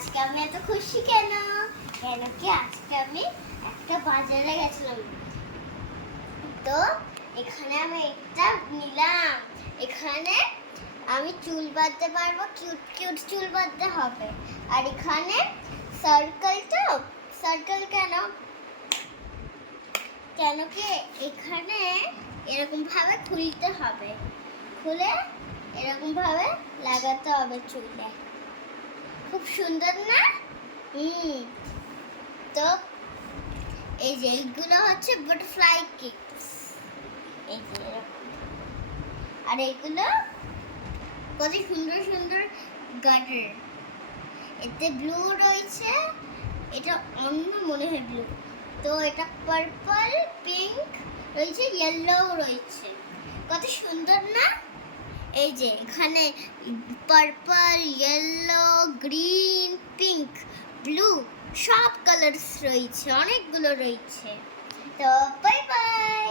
আজকে আমি এত খুশি কেন? কেন কি আজকে আমি একটা বাজারে গেছিলাম, তো এখানে আমি একটা নিলাম। এখানে আমি চুল বাঁধতে পারবো, কিউট কিউট চুল বাঁধতে হবে। আর এখানে সার্কেলটা, সার্কেল কেন কেন কি এখানে এরকম ভাবে খুলতে হবে, খুলে এরকম ভাবে লাগাতে হবে চুলে। খুব সুন্দর না? তো এই যে এইগুলো হচ্ছে বাটারফ্লাই কিকস, এই যে এরকম। আর এইগুলো কত সুন্দর সুন্দর গার্ডার, এতে ব্লু রয়েছে, এটা অন্য মনে হয় ব্লু, তো এটা পার্পল, পিঙ্ক রয়েছে, ইয়েলো রয়েছে। কত সুন্দর না? এই যে এখানে purple, yellow, green, pink, blue সব কালারস রয়েছে, অনেকগুলো রয়েছে। তো বাই বাই।